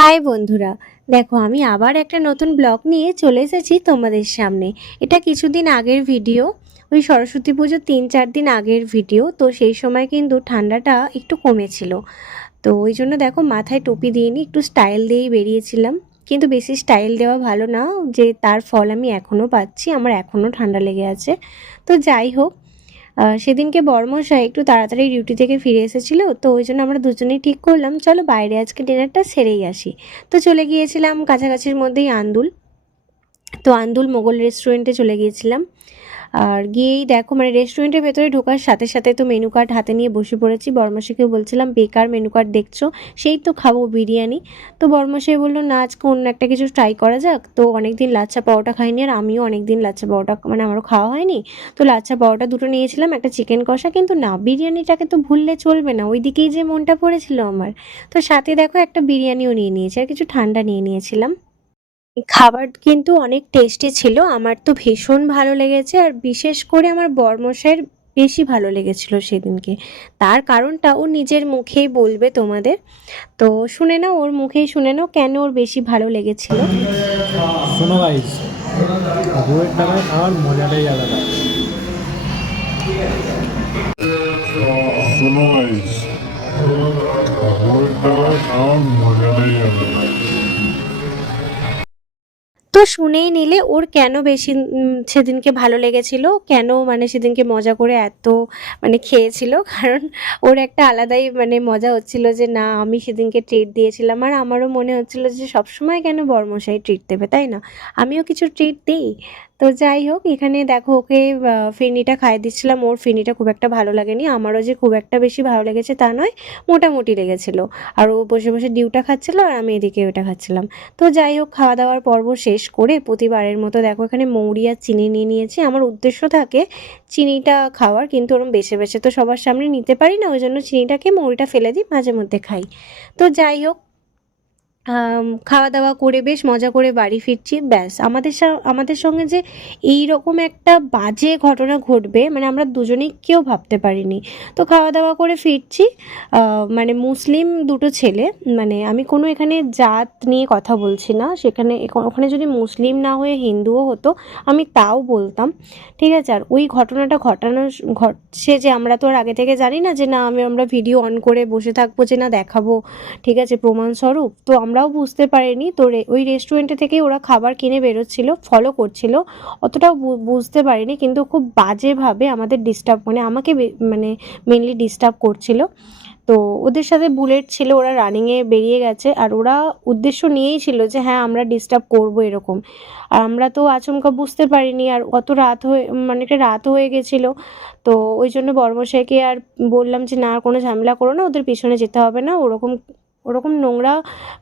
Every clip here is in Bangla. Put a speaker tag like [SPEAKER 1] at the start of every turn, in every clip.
[SPEAKER 1] হাই বন্ধুরা, দেখো আমি আবার একটা নতুন ব্লগ নিয়ে চলে এসেছি তোমাদের সামনে। এটা কিছুদিন আগের ভিডিও, ওই সরস্বতী পুজোর তিন চার দিন আগের ভিডিও, তো সেই সময় কিন্তু ঠান্ডাটা একটু কমেছিল। তো ওই জন্য দেখো মাথায় টুপি দিয়ে নি একটু স্টাইল দিয়েই বেরিয়েছিলাম। কিন্তু বেশি স্টাইল দেওয়া ভালো না, যে তার ফল আমি এখনও পাচ্ছি, আমার এখনও ঠান্ডা লেগে আছে। তো যাই হোক সেদিনকে বর্মশাই একটু তাড়াতাড়ি ডিউটি থেকে ফিরে এসেছিল, তো ওই জন্য আমরা দুজনেই ঠিক করলাম, চলো বাইরে আজকে ডিনারটা সেরেই আসি। তো চলে গিয়েছিলাম কাছাকাছির মধ্যেই আন্দুল। তো আন্দুল মোগল রেস্টুরেন্টে চলে গিয়েছিলাম। আর গিয়েই দেখো মানে রেস্টুরেন্টের ভেতরে ঢোকার সাথে সাথে তো মেনু কার্ড হাতে নিয়ে বসে পড়েছি। বর্মশাইকে বলছিলাম, বেকার মেনু কার্ড দেখছ? সেই তো খাব বিরিয়ানি। তো বর্মশাই বলল, না, আজকে অন্য একটা কিছু ট্রাই করা যাক। তো অনেকদিন লাচ্ছা পাওয়াটা খাইনি আর আমিও অনেকদিন লাচ্ছা পাওয়াটা মানে আমারও খাওয়া হয়নি। তো লাচ্ছা পাওয়াটা দুটো নিয়েছিলাম, একটা চিকেন কষা, কিন্তু না, বিরিয়ানিটাকে তো ভুললে চলবে না। ওই দিকেই যে মনটা পড়েছিল আমার। তো সাথে দেখো একটা বিরিয়ানিও নিয়ে নিয়েছি, আর কিছু ঠান্ডা নিয়ে নিয়েছিলাম। খাবার কিন্তু অনেক টেস্টি ছিল। আমার তো ভীষণ ভালো লেগেছে আর বিশেষ করে আমার বরমশাইয়ের বেশি ভালো লেগেছিল সেদিনকে। তার কারণটা ও নিজের মুখেই বলবে তোমাদের। তো শুনে নাও ওর মুখেই শুনে নাও কেন ওর বেশি ভালো লেগেছিল।
[SPEAKER 2] শোনো গাইস বউয়ের টাকায় খাওয়ার মজাটাই আলাদা।
[SPEAKER 3] শোনো গাইস বউয়ের টাকায় খাওয়ার মজাটাই আলাদা।
[SPEAKER 1] তো শুনেই নিলে ওর কেন বেশি সেদিনকে ভালো লেগেছিল? কেন মানে সেদিনকে মজা করে এত মানে খেয়েছিল? কারণ ওর একটা আলাদাই মানে মজা হচ্ছিল যে, না, আমি সেদিনকে ট্রিট দিয়েছিলাম। আর আমারও মনে হচ্ছিল যে, সবসময় কেন বর্মশাই ট্রিট দেবে, তাই না? আমিও কিছু ট্রিট দিই। তো যাই হোক, এখানে দেখো ওকে ফিরনিটা খাইয়ে দিচ্ছিলাম। ওর ফিরনিটা খুব একটা ভালো লাগেনি। আমারও যে খুব একটা বেশি ভালো লেগেছে তা নয়, মোটামুটি লেগেছিলো। আর ও বসে বসে ডিউটা খাচ্ছিলো আর আমি এদিকে ওটা খাচ্ছিলাম। তো যাই হোক খাওয়া দাওয়ার পর্ব শেষ করে প্রতিবারের মতো দেখো এখানে মৌরি আর চিনি নিয়ে নিয়েছি। আমার উদ্দেশ্য থাকে চিনিটা খাওয়ার, কিন্তু ওরম বেছে বেছে তো সবার সামনে নিতে পারি না। ওই জন্য চিনিটাকে মৌরিটা ফেলে দিই, মাঝে মধ্যে খাই। তো যাই হোক খাওয়া দাওয়া করে বেশ মজা করে বাড়ি ফিরছি, ব্যাস। আমাদের আমাদের সঙ্গে যে এই রকম একটা বাজে ঘটনা ঘটবে মানে আমরা দুজনেই কেউ ভাবতে পারিনি। তো খাওয়া দাওয়া করে ফিরছি মানে মুসলিম দুটো ছেলে মানে আমি কোনো এখানে জাত নিয়ে কথা বলছি না, সেখানে ওখানে যদি মুসলিম না হয়ে হিন্দুও হতো, আমি তাও বলতাম, ঠিক আছে? আর ওই ঘটনাটা ঘটানো ঘটছে যে আমরা তো আর আগে থেকে জানি না যে না আমি আমরা ভিডিও অন করে বসে থাকব, যে না দেখাবো, ঠিক আছে? প্রমাণস্বরূপ। তো আমরাও বুঝতে পারিনি। তো ওই রেস্টুরেন্টে থেকেই ওরা খাবার কিনে বেরোচ্ছিল ফলো করছিল। অতটাও বুঝতে পারিনি, কিন্তু খুব বাজেভাবে আমাদের ডিস্টার্ব মানে আমাকে মানে মেনলি ডিস্টার্ব করছিল। তো ওদের সাথে বুলেট ছিল, ওরা রানিংয়ে বেরিয়ে গেছে। আর ওরা উদ্দেশ্য নিয়েই ছিল যে হ্যাঁ আমরা ডিস্টার্ব করব এরকম। আর আমরা তো আচমকা বুঝতে পারিনি, আর অত রাত হয়ে মানে একটা রাত হয়ে গেছিল। তো ওই জন্য বর্মশাইকে আর বললাম যে, না কোনো ঝামেলা করো না, ওদের পিছনে যেতে হবে না। ওরকম ওরকম নোংরা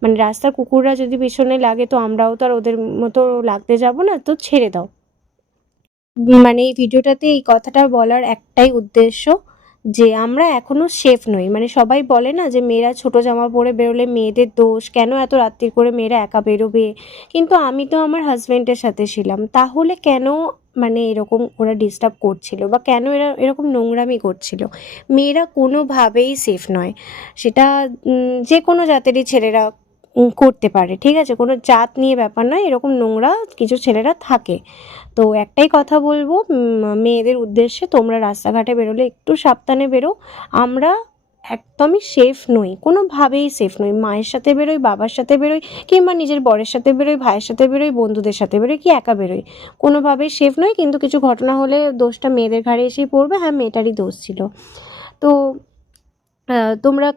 [SPEAKER 1] মানে রাস্তার কুকুররা যদি পিছনে লাগে তো আমরাও তো আর ওদের মতো লাগতে যাব না, তো ছেড়ে দাও। মানে এই ভিডিওটাতে এই কথাটা বলার একটাই উদ্দেশ্য যে আমরা এখনও সেফ নই। মানে সবাই বলে না যে মেয়েরা ছোট জামা পরে বেরোলে মেয়েদের দোষ, কেন এত রাত্রি করে মেয়েরা একা বেরোবে? কিন্তু আমি তো আমার হাজবেন্ডের সাথে ছিলাম। তাহলে কেন মানে এরকম ওরা ডিস্টার্ব করছিল বা কেন এরা এরকম নোংরামি করছিল। মেয়েরা কোনোভাবেই সেফ নয়। সেটা যে কোনো জাতেরই ছেলেরা করতে পারে, ঠিক আছে? কোনো জাত নিয়ে ব্যাপার নয়, এরকম নোংরা কিছু ছেলেরা থাকে। তো একটাই কথা বলব মেয়েদের উদ্দেশ্যে তোমরা রাস্তাঘাটে বেরোলে একটু সাবধানে বেরো। আমরা একদমই সেফ নই। কোনোভাবেই সেফ নই। মায়ের সাথে বেরোই, বাবার সাথে বেরোই, কিংবা নিজের বরের সাথে বেরোই, ভাইয়ের সাথে বেরোই, বন্ধুদের সাথে বেরোই, কি একা বেরোই। কোনোভাবেই সেফ নয় কিন্তু কিছু ঘটনা হলে দোষটা মেয়েদের ঘাড়ে এসেই পড়বে হ্যাঁ মেয়েটারই দোষ ছিল। তো তোমরা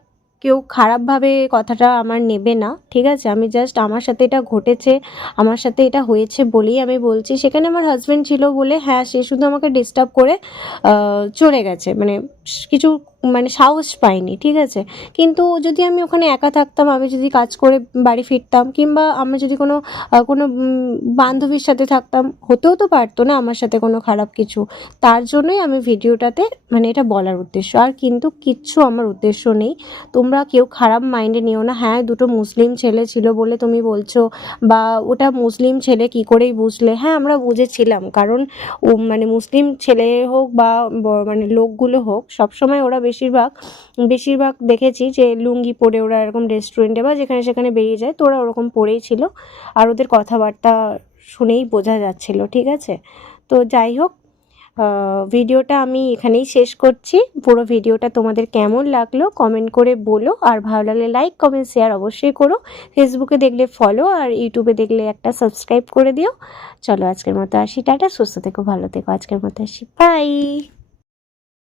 [SPEAKER 1] কেউ খারাপভাবে কথাটা আমার নেবে না, ঠিক আছে? আমি জাস্ট আমার সাথে এটা ঘটেছে, আমার সাথে এটা হয়েছে বলেই আমি বলছি। সেখানে আমার হাজব্যান্ড ছিল বলে হ্যাঁ সে শুধু আমাকে ডিস্টার্ব করে চলে গেছে। মানে কিছু মানে সাহস পাইনি ঠিক আছে? কিন্তু যদি আমি ওখানে একা থাকতাম, আমি যদি কাজ করে বাড়ি ফিরতাম, কিংবা আমি যদি কোনো কোনো বান্ধবীর সাথে থাকতাম, হতেও তো পারতো না আমার সাথে কোনো খারাপ কিছু। তার জন্যই আমি ভিডিওটাতে মানে এটা বলার উদ্দেশ্য। আর কিন্তু কিচ্ছু আমার উদ্দেশ্য নেই। তোমরা কেউ খারাপ মাইন্ডে নিও না। হ্যাঁ দুটো মুসলিম ছেলে ছিল বলে তুমি বলছো, বা ওটা মুসলিম ছেলে কি করেই বুঝলে? হ্যাঁ আমরা বুঝেছিলাম, কারণ ও মানে মুসলিম ছেলে হোক বা মানে লোকগুলো হোক, সবসময় ওরা বেশিরভাগ বেশিরভাগ দেখেছি যে লুঙ্গি পরে ওরা এরকম রেস্টুরেন্টে বা যেখানে সেখানে বেরিয়ে যায়, তো ওরা ওরকম পরেই ছিল। আর ওদের কথাবার্তা শুনেই বোঝা যাচ্ছিল, ঠিক আছে? তো যাই হোক ভিডিওটা আমি এখানেই শেষ করছি। পুরো ভিডিওটা তোমাদের কেমন লাগল কমেন্ট করে বলো। আর ভালো লাগলে লাইক কমেন্ট শেয়ার অবশ্যই করো। ফেসবুকে দেখলে ফলো আর ইউটিউবে দেখলে একটা সাবস্ক্রাইব করে দিও। চলো আজকের মতো আসি, টাটা। সুস্থ থেকো, ভালো থেকো। আজকের মতো আসি। বাই